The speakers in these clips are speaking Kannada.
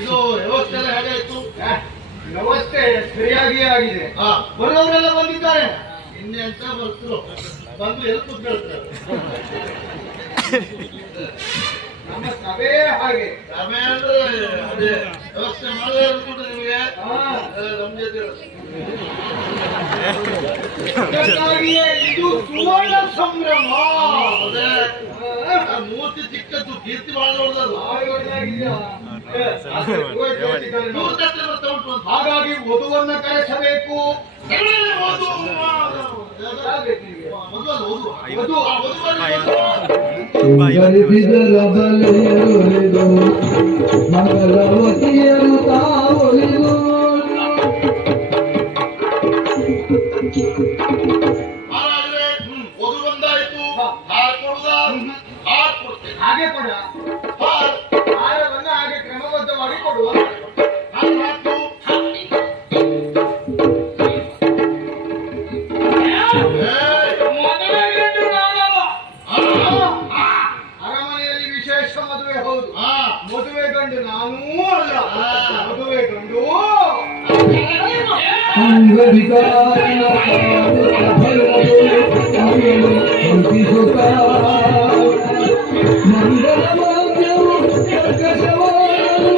ಇದು ವ್ಯವಸ್ಥೆ ಎಲ್ಲ ಹೇಗಾಯ್ತು? ವ್ಯವಸ್ಥೆ ಸರಿಯಾಗಿಯೇ ಆಗಿದೆ. ಬರುವವರೆಲ್ಲ ಬಂದಿದ್ದಾರೆ. ಇನ್ನೆಂತ ಬರ್ತರು ಬಂದು ಎಲ್ಲಿ ಕೂತ್ಕೊಳ್ತಾರೆ. ನಮ್ಮ ಸಭೆ ಹಾಗೆ. ಸಭೆ ಅಂದ್ರೆ ಅದೇ ವ್ಯವಸ್ಥೆ ಮಾಡದೇ ಇರ್ಬಿಟ್ಟು ನಿಮಗೆ ನಮ್ಮ ಜೊತೆ ಅದಕ್ಕಾಗಿಯೇ ಇದು ಸುವರ್ಣ ಸಂಭ್ರಮ. ಅದೇ ಮೂರ್ತಿ ಚಿಕ್ಕದ್ದು ಕೀರ್ತಿ ಬಹಳ ದೊಡ್ಡದಲ್ಲ. ಹಾಗಾಗಿ ವಧುವನ್ನ ಕರೆಸಬೇಕು. ಮಂಗಲವತಿಯರು ತಾವೊಲಿದು ಹಾಗೆ ಕೊಡ. ಹಾರವನ್ನ ಹಾಗೆ ಕ್ರಮಬದ್ಧವಾಗಿ ಕೊಡುವ. ಅರಮನೆಯಲ್ಲಿ ವಿಶೇಷ ಮದುವೆ. ಹೌದು, ಮದುವೆ ಗಂಡು ನಾನೂ ಅಲ್ಲ. ಮದುವೆ ಗಂಡು ಅಂಗವಿಕಾರಿನ ಮಂಗಲವಾದ್ಯವು ಕರ್ಕಶವಾದವು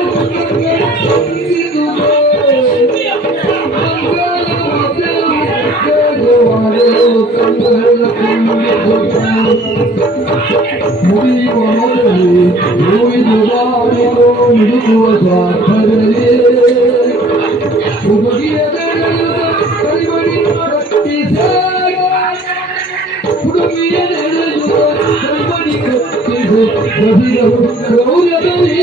ಮುಡಿಯುವ ಮೊದಲು ನೋವಿದು ಬಾರಿಯೋ ಮಿಡುಕುವ ಸ್ವಾರ್ಥದಲ್ಲಿ ಹುಡುಗಿಯ ಕೈಬಡಿ ಕಟ್ಟಿಸಾಗ ಹುಡುಗಿಯ ಕೈಬಡಿ ಕಟ್ಟಿಸು ಗೌರವದಲ್ಲಿ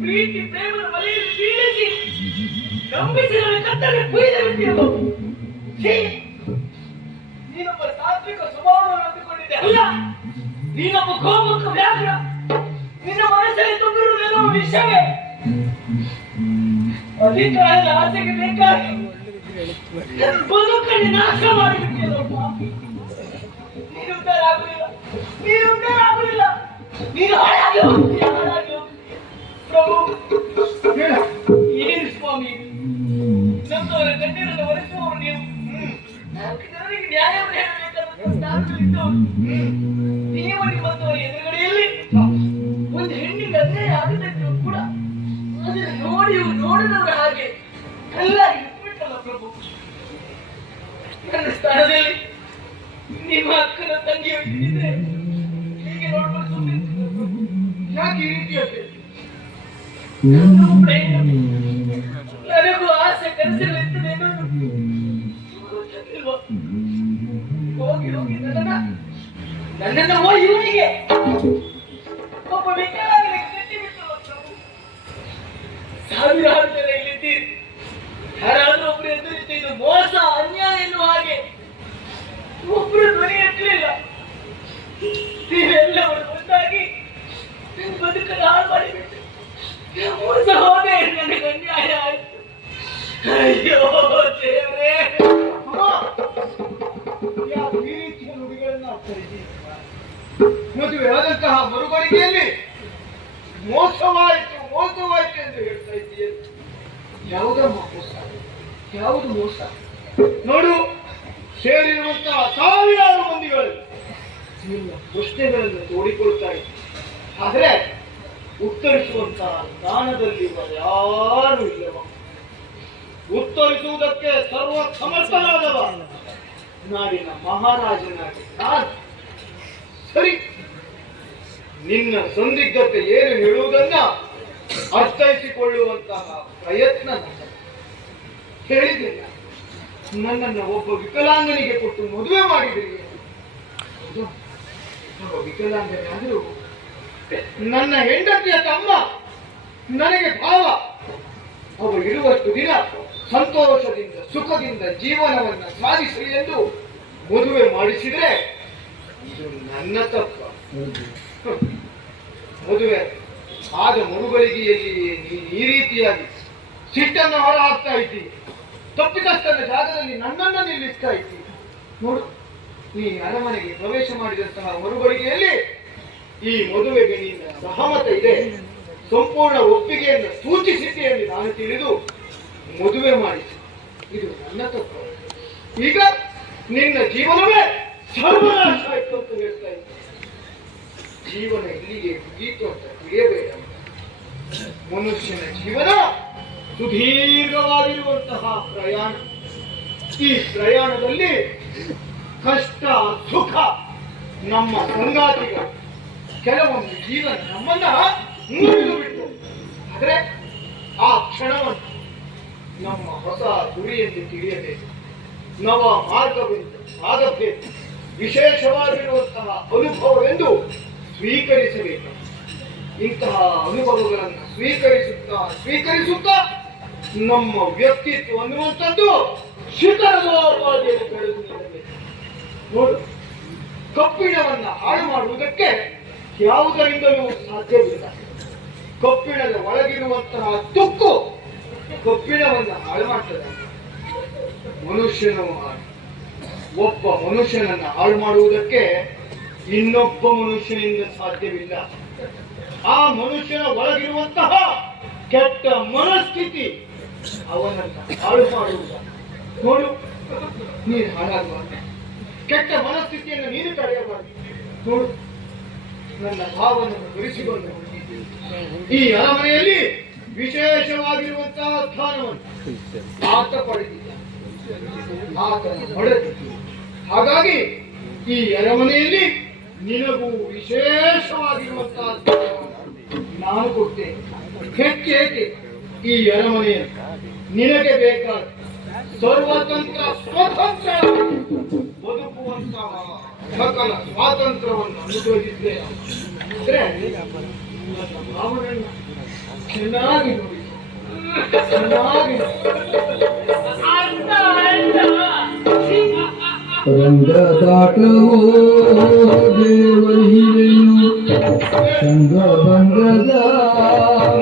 ಪ್ರೀತಿ ಪ್ರೇಮದ ಮಲೆಯಲ್ಲಿ ಬೀಳಿಸಿ ನಂಬಿಸಿ ಕತ್ತಲೆ ಕುಯ್ದು ಬಿಟ್ಟಿಯಲ್ಲ. ನೀನೊಬ್ಬ ಸಾತ್ವಿಕ ಸ್ವಭಾವವನ್ನು ಅಂದುಕೊಂಡಿದ್ದೆ ಅಲ್ಲ, ನೀನೊಬ್ಬ ಗೋಮುಖ ವ್ಯಾಘ್ರ. ನಿನ್ನ ಮನಸ್ಸಲ್ಲಿ ತುಂಬಿರುವುದೇನೋ ವಿಷಯವೇ. ಅಧಿಕಾರದ ಆಸೆಗೆ ಬೇಕಾಗಿ ಬದುಕನ್ನು ನಾಶ ಮಾಡಿಬಿಟ್ಟಿಯಲ್ಲ. ನೀನು ಉದ್ಧಾರ ಆಗುವುದಿಲ್ಲ, ನೀನು ಉದ್ಧಾರ ಆಗುವುದಿಲ್ಲ, ನೀನು ಹಾಳಾಗಿ ಹೋಗ್ತೀಯ, ಹಾಳಾಗಿ ಹೋಗ್ತೀಯ. ಪ್ರಭು, ಏನು ಸ್ವಾಮಿ ನಮ್ಮವರ ಗಣ್ಯರನ್ನು ಒರೆಸುವವರು ನೀವು. ನಾಲ್ಕು ಜನರಿಗೆ ನ್ಯಾಯವನ್ನು ಹೇಳಬೇಕಾದ ಸ್ಥಾನದಲ್ಲಿದ್ದವರು ನೀವು. ನಿಮ್ಮಂತವರ ಎದುರುಗಡೆಯಲ್ಲಿ ಒಂದು ಹೆಣ್ಣಿಗೆ ಅನ್ಯಾಯ ಆಗದಿದ್ದರೂ ಕೂಡ ಅದನ್ನು ನೋಡಿಯೂ ನೋಡಿದವರ ಹಾಗೆ ಕಲ್ಲಾಗಿ ಬಿಟ್ಟಲ್ಲ ಪ್ರಭು. ನನ್ನ ಸ್ಥಾನದಲ್ಲಿ ನಿಮ್ಮ ಅಕ್ಕನ ತಂಗಿಯು ಇದ್ದಿದ್ರೆ ಹೀಗೆ ನೋಡ್ಕೊಂಡು ಸುಮ್ಮನೆ ಯಾಕೆ ಈ ರೀತಿಯಾಗಿ ನನಗೂ ಆಸೆ ಕನಸಿರುತ್ತದೆ. ಹೋಗಿ ಹೋಗಿ ನನ್ನನ್ನು ಇವನಿಗೆ ಒಬ್ಬ ವಿಕಲಾಂಗನಿಗೆ ಕಟ್ಟಿ ಬಿಟ್ಟರು. ಸಾವಿರಾರು ಜನ ಇಲ್ಲಿದ್ದೀರಿ, ಯಾರಾದ್ರೂ ಒಬ್ರು ಎದುರಿದ್ದು ಇದು ಮೋಸ ಅನ್ಯಾಯ ಎನ್ನುವ ಹಾಗೆ ಒಬ್ರು ಧ್ವನಿ ಎತ್ತಲಿಲ್ಲ. ನೀವೆಲ್ಲವರು ಒಂದಾಗಿ ನನ್ನ ಬದುಕನ್ನು ಹಾಳು ಮಾಡಿಬಿಟ್ಟು ಮೋಸ ಹೋದೆ, ನನಗೆ ಅನ್ಯಾಯ ಆಯ್ತು. ಅಯ್ಯೋ ದೇವರೇ, ಈ ರೀತಿಯ ನುಡಿಗಳನ್ನು ಮದುವೆ ಆದಂತಹ ಮರುಗಳಿಗೆಯಲ್ಲಿ ಮೋಸವಾಯಿತು ಮೋಸವಾಯಿತು ಎಂದು ಹೇಳ್ತಾ ಇದ್ದೀಯ. ಯಾವುದಮ್ಮ ಮೋಸ, ಯಾವುದು ಮೋಸ? ನೋಡು, ಸೇರಿರುವಂತಹ ಸಾವಿರಾರು ಮಂದಿಗಳು ನಿಮ್ಮ ಪ್ರಶ್ನೆಗಳನ್ನು ತೋಡಿಕೊಳ್ತಾ ಇದ್ದಾರೆ. ಆದರೆ ಉತ್ತರಿಸುವಂತಹ ಸ್ಥಾನದಲ್ಲಿ ಯಾರು ಇಲ್ಲವ. ಉತ್ತರಿಸುವುದಕ್ಕೆ ಸರ್ವ ಸಮರ್ಥನಾದವ ನಾಡಿನ ಮಹಾರಾಜನಾಗಿ ನಾನು. ಸರಿ, ನಿನ್ನ ಸಂದಿಗ್ಧತೆ ಏನು ಹೇಳುವುದನ್ನ ಅರ್ಥೈಸಿಕೊಳ್ಳುವಂತಹ ಪ್ರಯತ್ನ ನನ್ನದು. ಹೇಳಿದಿಲ್ಲ, ನನ್ನನ್ನು ಒಬ್ಬ ವಿಕಲಾಂಗನಿಗೆ ಕೊಟ್ಟು ಮದುವೆ ಮಾಡಿದಿರಿ. ಒಬ್ಬ ವಿಕಲಾಂಗನೆ ಆದರೂ ನನ್ನ ಹೆಂಡತಿಯ ತಮ್ಮ, ನನಗೆ ಭಾವ. ಅವ ಇರುವಷ್ಟು ದಿನ ಸಂತೋಷದಿಂದ ಸುಖದಿಂದ ಜೀವನವನ್ನ ಸಾಧಿಸಲಿ ಎಂದು ಮದುವೆ ಮಾಡಿಸಿದ್ರೆ ಇದು ನನ್ನ ತಪ್ಪ. ಮದುವೆ ಆದ ಮರುಗಳಿಗೆಯಲ್ಲಿ ನೀನು ಈ ರೀತಿಯಾಗಿ ಸಿಟ್ಟನ್ನು ಹೊರ ಹಾಕ್ತಾ ಇದ್ದೀನಿ. ತಪ್ಪಿತಸ್ಥನ ಜಾಗದಲ್ಲಿ ನನ್ನನ್ನು ನಿಲ್ಲಿಸ್ತಾ ಇದ್ದೀನಿ. ನೋಡು, ಈ ಅರಮನೆಗೆ ಪ್ರವೇಶ ಮಾಡಿದಂತಹ ಮರುಗಳಿಗೆಯಲ್ಲಿ ಈ ಮದುವೆಗೆ ನಿನ್ನ ಸಹಮತ ಇದೆ, ಸಂಪೂರ್ಣ ಒಪ್ಪಿಗೆಯನ್ನು ಸೂಚಿಸಿದ್ದೆ ಎಂದು ನಾನು ತಿಳಿದು ಮದುವೆ ಮಾಡಿಸಿ. ಇದು ನನ್ನ ತಪ್ಪು. ಈಗ ನಿನ್ನ ಜೀವನವೇ ಸರ್ವನಾಶ ಆಯ್ತು ಅಂತ ಹೇಳ್ತಾ ಇದ್ದೆ. ಜೀವನ ಇಲ್ಲಿಗೆ ಮುಗೀತು ಅಂತ ತಿಳಿಯಬೇಡ. ಮನುಷ್ಯನ ಜೀವನ ಸುದೀರ್ಘವಾಗಿರುವಂತಹ ಪ್ರಯಾಣ. ಈ ಪ್ರಯಾಣದಲ್ಲಿ ಕಷ್ಟ ಸುಖ ನಮ್ಮ ಸಂಗಾತಿಗಳು. ಕೆಲವೊಂದು ಜೀವನ ನಮ್ಮನ್ನ ಮುರಿದು ಬಿಟ್ಟು, ಆದರೆ ಆ ಕ್ಷಣವನ್ನು ನಮ್ಮ ಹೊಸ ಗುರಿಯೆಂದು ತಿಳಿಯಬೇಕು. ನವ ಮಾರ್ಗವೆಂದು ಸಾಗಬೇಕು. ವಿಶೇಷವಾಗಿರುವಂತಹ ಅನುಭವವೆಂದು ಸ್ವೀಕರಿಸಬೇಕು. ಇಂತಹ ಅನುಭವಗಳನ್ನು ಸ್ವೀಕರಿಸುತ್ತಾ ನಮ್ಮ ವ್ಯಕ್ತಿತ್ವ ಅನ್ನುವಂಥದ್ದು ಶಿಖರದೋಪಾದಿಯನ್ನು ಬೆಳೆದುಕೊಳ್ಳಬೇಕು. ನೋಡು, ಕಬ್ಬಿಣವನ್ನ ಹಾಳು ಮಾಡುವುದಕ್ಕೆ ಯಾವುದರಿಂದಲೂ ಸಾಧ್ಯವಿಲ್ಲ. ಕಬ್ಬಿಣದ ಒಳಗಿರುವಂತಹ ತುಕ್ಕು ಕಬ್ಬಿಣವನ್ನ ಹಾಳು ಮಾಡ್ತದೆ. ಮನುಷ್ಯನು ಒಬ್ಬ ಮನುಷ್ಯನನ್ನ ಹಾಳು ಮಾಡುವುದಕ್ಕೆ ಇನ್ನೊಬ್ಬ ಮನುಷ್ಯನಿಂದ ಸಾಧ್ಯವಿಲ್ಲ. ಆ ಮನುಷ್ಯನ ಒಳಗಿರುವಂತಹ ಕೆಟ್ಟ ಮನಸ್ಥಿತಿ ಅವನನ್ನ ಹಾಳು ಮಾಡುವುದ. ನೋಡು, ನೀನು ಹಾಳಾಗಬಾರ್ದು. ಕೆಟ್ಟ ಮನಸ್ಥಿತಿಯನ್ನು ನೀನು ತಡೆಯಬಾರದು. ನೋಡು, ನನ್ನ ಭಾವನನ್ನು ಧರಿಸಿಕೊಂಡು ಈ ಅರಮನೆಯಲ್ಲಿ ವಿಶೇಷವಾಗಿರುವಂತಹ ಸ್ಥಾನವನ್ನು ಆತ ಪಡೆದಿದ್ದ, ಆತನ ಹೊಡೆದು. ಹಾಗಾಗಿ ಈ ಅರಮನೆಯಲ್ಲಿ ನಿನಗೂ ವಿಶೇಷವಾಗಿರುವಂತಹ ಸ್ಥಾನವನ್ನು ನಾನು ಕೊಡ್ತೇನೆ. ಹೆಚ್ಚೇಕೆ ಈ ಅರಮನೆಯನ್ನು ನಿನಗೆ ಬೇಕಾದ ಸರ್ವತಂತ್ರ ಸ್ವತಂತ್ರ ಬದುಕುವಂತಹ ಸಕಲ ಸ್ವಾತಂತ್ರ್ಯವನ್ನು ಅನುಭವಿಸಿದ್ದೇನೆ. ಅಂದ್ರೆ ನನ್ನ ಭಾವನೆಯನ್ನು ಚೆನ್ನಾಗಿ ನೋಡಿ, ಚೆನ್ನಾಗಿ ರಂಗದಾಟವೋ ದೇವಹಿರೆಯು ಸಂಗಭಂಗದ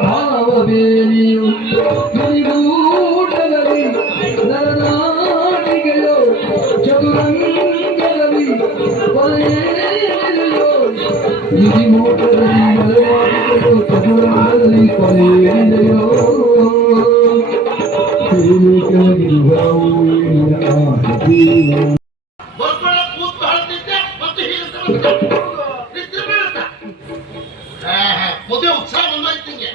ಭಾವಬೇರಿಯು ಗಿರಿಗೂಟದಲ್ಲಿ ನರನಾಡಿಗಳು ಚದುರಂಗದಲ್ಲಿ ಕೊನೆಯೋ ಗಿರಿಮೂಟದಲ್ಲಿ ಮಲವಾಡಿಗಳು ಚದುರಂಗದಲ್ಲಿ ಕೊನೆಯೋ ಬರ್ಕೊಳ್ಳ ಕೂತು ಹಾಡ್ತಿದ್ದೆ ಮತ್ತು ಹೀಗೆ ಮದುವೆ ಉತ್ಸಾಹ ಬಂದಾಯ್ತು ನಿಂಗೆ.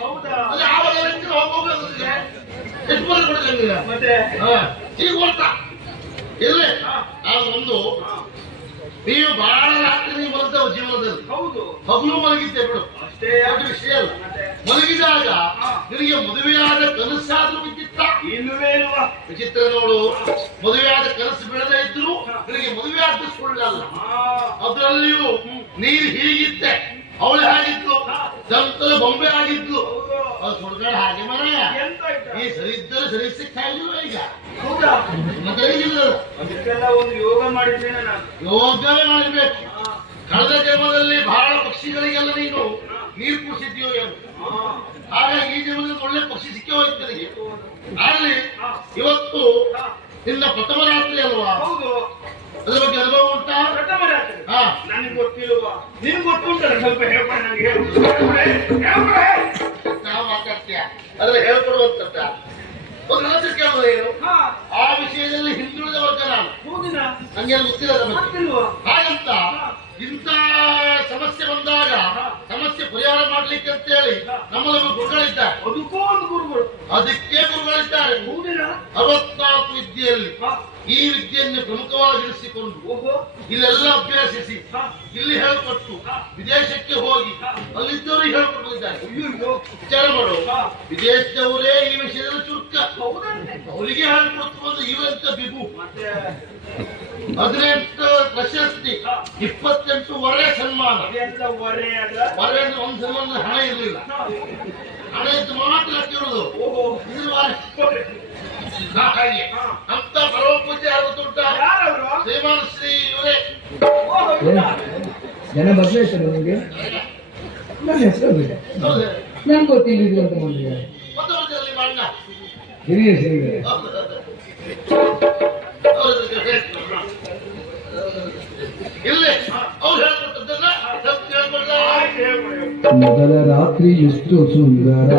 ಅಲ್ಲಿ ಆವಾಗ ಹೋಗ್ಬೇಕು ಎಷ್ಟು ಬರ ಕೊಡ್ತೀನಿ ಮತ್ತೆ ಈಗ ಕೊಡ್ತಾ ಇರ್ಲಿ. ನಾನು ಒಂದು ನೀವು ಬಹಳ ರಾತ್ರಿ ನೀವು ಬರ್ತೇವೆ ಜೀವನದಲ್ಲಿ. ಹೌದು, ಹಗಲು ಮಲಗಿದ್ದೆ ಬಿಡು, ಅಷ್ಟೇ. ಅದು ವಿಷಯ ಅಲ್ಲ. ಮಲಗಿದಾಗ ನಿನಗೆ ಮದುವೆಯಾದ ಕನಸಾದ್ರೂ ಬಿದ್ದಿತ್ತ? ಇಲ್ಲವೇ ಇಲ್ವಾ? ವಿಚಿತ್ರ ನೋಡು, ಮದುವೆಯಾದ ಕನಸು ಬೀಳದೇ ಇದ್ರು ನಿನಗೆ ಮದುವೆಯಾದ ಸುಳ್ಳಲ್ಲ. ಅದರಲ್ಲಿಯೂ ನೀನು ಹೀಗಿದ್ದೆ, ಅವಳು ಹಾಗಿದ್ಲು, ದಂತದ ಬೊಂಬೆ ಆಗಿದ್ಲು. ಅದು ಸುಡ್ಗಾಡ ಹಾಗೆ ಮನೆಯ ಈ ಸರಿ ಇದ್ದರೆ ಸರಿ ಸಿಕ್ಕಾಗಿಲ್ವ ಈಗ? ಹೌದಾ? ಮತ್ತೆ ಹೇಗಿಲ್ಲ, ಅದಕ್ಕೆಲ್ಲ ಒಂದು ಯೋಗ ಮಾಡಿದ್ದೇನೆ ನಾನು. ಯೋಗವೇ ಮಾಡಬೇಕು. ಕಳೆದ ಜನ್ಮದಲ್ಲಿ ಬಹಳ ಪಕ್ಷಿಗಳಿಗೆಲ್ಲ ನೀನು ನೀರು ಕುಡಿಸಿದ್ಯೋ ಏನು? ಹಾಗಾಗಿ ಈ ಜನ್ಮದಲ್ಲಿ ಒಳ್ಳೆ ಪಕ್ಷಿ ಸಿಕ್ಕಿ ಹೋಯ್ತು ನನಗೆ. ಆಗಲಿ, ಇವತ್ತು ನಿನ್ನ ಪ್ರಥಮ ರಾತ್ರಿ ಅಲ್ವಾ? ಹೌದು. ಅದ್ರ ಬಗ್ಗೆ ಅನುಭವ ಉಂಟಾ? ಪ್ರಥಮ ರಾತ್ರಿ ಹಾ, ನನಗೆ ಗೊತ್ತಿಲ್ವಾ? ನಿನ್ಗೆ ಗೊತ್ತುಂಟಲ್ಲ, ಸ್ವಲ್ಪ ಹೇಳ್ಕೊಡಿ ನನಗೆ. ನಾವು ಮಾತಾಡ್ತೀಯ ಅದ್ರ ಹೇಳ್ಕೊಡುವಂತ ಒಂದು ರಾತ್ರಿ ಕೇಳೋದು ಏನು? ಆ ವಿಷಯದಲ್ಲಿ ಹಿಂದುಳಿದ ವರ್ಗ ನಾನು. ಹೌದಿನ? ನಂಗೆ ಗೊತ್ತಿಲ್ಲ ಅದ್ರ ಬಗ್ಗೆ. ಗೊತ್ತಿಲ್ವಾ? ಹಾಗಂತ ಇಂಥ ಸಮಸ್ಯೆ ಬಂದಾಗ ಸಮಸ್ಯೆ ಪರಿಹಾರ ಮಾಡ್ಲಿಕ್ಕೆ ಅಂತ ಹೇಳಿ ನಮ್ಮಲ್ಲಿ ಗುರುಗಳಿದ್ದಾರೆ. ಅದಕ್ಕೂ ಒಂದು ಗುರು ಗುರುಗಳು ಅದಕ್ಕೆ ಗುರುಗಳಿದ್ದಾರೆ. ಹೌದಿಲ್ಲ 64 ವಿದ್ಯೆಯಲ್ಲಿ ಈ ವಿದ್ಯೆಯನ್ನು ಪ್ರಮುಖವಾಗಿರಿಸಿಕೊಂಡು ಓಹೋ ಇಲ್ಲೆಲ್ಲ ಅಭ್ಯಾಸಿಸಿ ಹಾ. ಇಲ್ಲಿ ಹೇಳ್ಕೊಟ್ಟು ವಿದೇಶಕ್ಕೆ ಹೋಗಿ ಅಲ್ಲಿದ್ದವರಿಗೆ ಹೇಳ್ಕೊಟ್ಟು ಇದ್ದಾರೆ. ಅಯ್ಯೋ ವಿಚಾರ ಮಾಡು, ಹಾ. ವಿದೇಶದವರೇ ಈ ವಿಷಯದಲ್ಲಿ ಚುರುಕ, ಹೌದಂತೆ ಅವರಿಗೆ ಹೇಳ್ಕೊಟ್ಟು ಬಂದು ಇವಂತ ಬಿಗು. ಮತ್ತೆ 18 ಪ್ರಶಸ್ತಿ, 28 ಒಳ್ಳೆ ಸನ್ಮಾನ. ಅದೆಂತ ಒರೆ ಅದ ಒಳ್ಳೆ ಅಂದ್ರೆ ಒಂದು ಸನ್ಮಾನ ಹಣ ಇರಲಿಲ್ಲ, ಹಣ ಇದ್ದು ಮಾತ್ರ ಕೇಳುದು. ಓಹೋ ಇದ್ರ ಹಾಗೆ ಅಂತ ಪರಮ ಪೂಜೆ ಆಗುತ್ತುಂಟ ಯಾರವರು ಶ್ರೀಮಾನ್ ಶ್ರೀ ಇವರೇ. ಓಹೋ ಏನು? ಜನ ಬದಲಾಯಿಸ್ತಾರೆ ನಿಮಗೆ? ನನ್ನ ಹೆಸರು ಬೇಡ, ಹೌದು. ನನ್ಗೆ ಗೊತ್ತಿಲ್ಲ ಅಂತ ಮಾಡಿದ್ದಾರೆ ಮತ್ತೊಂದಲ್ಲಿ ಬಣ್ಣ ಹಿರಿಯ ಸೇರಿದೆ. ಇಲ್ಲೇ ಅವ್ರು ಹೇಳ್ಕೊಟ್ಟದ್ದನ್ನ ಸ್ವಲ್ಪ ಹೇಳ್ಕೊಳ್ಳ. ಮೊದಲ ರಾತ್ರಿ ಎಷ್ಟು ಸುಂದರ